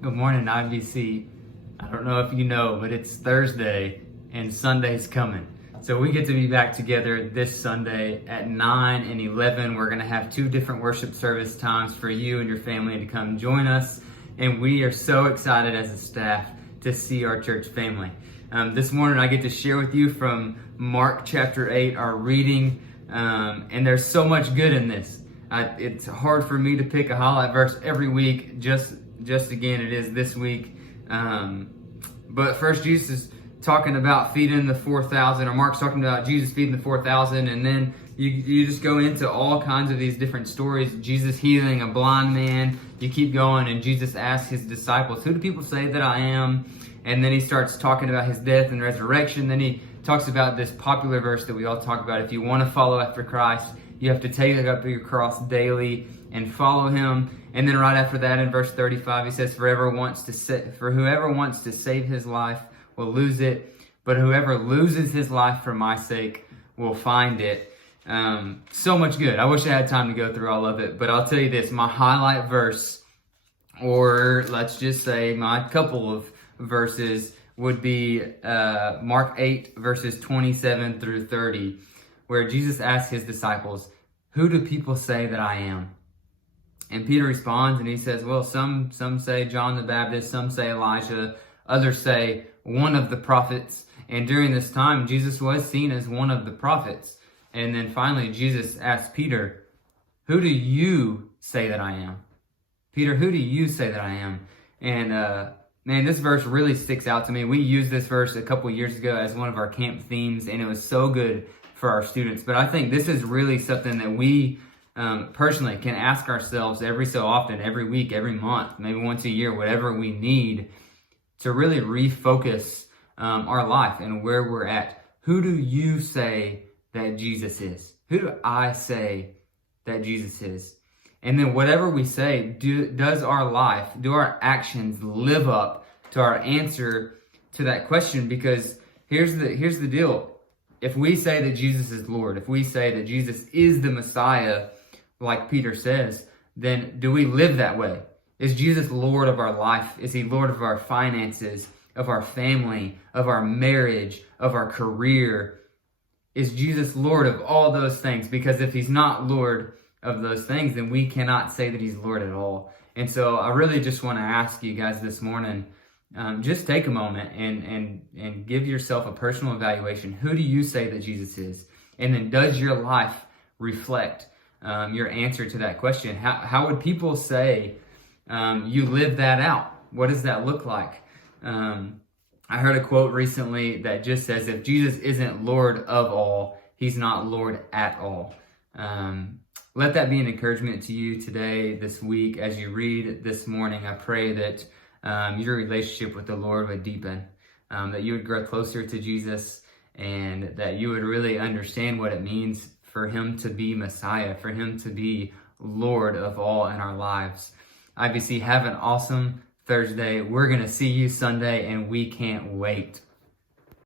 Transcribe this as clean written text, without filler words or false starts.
Good morning, IBC. I don't know if you know, but it's Thursday and Sunday's coming. So we get to be back together this Sunday at 9 and 11. We're going to have two different worship service times for you and your family to come join us. And we are so excited as a staff to see our church family. This morning I get to share with you from Mark chapter 8, our reading. And there's so much good in this. It's hard for me to pick a highlight verse every week, just again, it is this week. But first, Jesus is talking about feeding the 4,000, or Mark's talking about Jesus feeding the 4,000, and then you just go into all kinds of these different stories. Jesus healing a blind man. You keep going, and Jesus asks his disciples, "Who do people say that I am?" And then he starts talking about his death and resurrection. Then he talks about this popular verse that we all talk about. If you want to follow after Christ, you have to take up your cross daily and follow him. And then right after that, in verse 35, he says, For whoever wants to save his life will lose it, but whoever loses his life for my sake will find it. So much good. I wish I had time to go through all of it, but I'll tell you this, my highlight verse, or let's just say my couple of verses, would be Mark 8, verses 27 through 30, where Jesus asks his disciples, "Who do people say that I am?" And Peter responds and he says, well, some say John the Baptist, some say Elijah, others say one of the prophets. And during this time, Jesus was seen as one of the prophets. And then finally, Jesus asked Peter, "Who do you say that I am?" Peter, who do you say that I am? And man, this verse really sticks out to me. We used this verse a couple years ago as one of our camp themes, and it was so good for our students. But I think this is really something that we personally can ask ourselves every so often, every week, every month, maybe once a year, whatever we need to really refocus our life and where we're at. Who do you say that Jesus is? Who do I say that Jesus is? And then whatever we say, does our life, do our actions live up to our answer to that question? Because here's the deal. If we say that Jesus is Lord, if we say that Jesus is the Messiah, like Peter says, then do we live that way? Is Jesus Lord of our life? Is he Lord of our finances, of our family, of our marriage, of our career? Is Jesus Lord of all those things? Because if he's not Lord of those things, then we cannot say that he's Lord at all. And so I really just want to ask you guys this morning, just take a moment and give yourself a personal evaluation. Who do you say that Jesus is? And then does your life reflect your answer to that question? How would people say you live that out? What does that look like? I heard a quote recently that just says, if Jesus isn't Lord of all, he's not Lord at all. Let that be an encouragement to you today, this week, as you read this morning. I pray that your relationship with the Lord would deepen, that you would grow closer to Jesus, and that you would really understand what it means for him to be Messiah, for him to be Lord of all in our lives. IBC, have an awesome Thursday. We're going to see you Sunday, and we can't wait.